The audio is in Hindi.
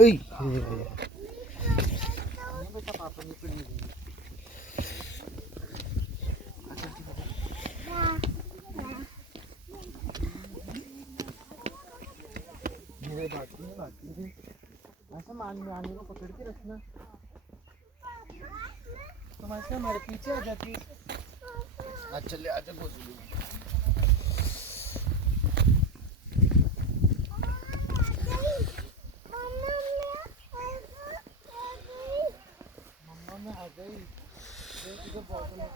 ओए नहीं बेटा पापा नहीं पड़ी नहीं। मेरे बात नहीं ऐसा मान में आने को पकड़ के रखना। तुम ऐसे हमारे पीछे आ जाती। अच्छा ले आजा गोदी में। मम्मा मैं आ गई। देख इधर बॉटल है।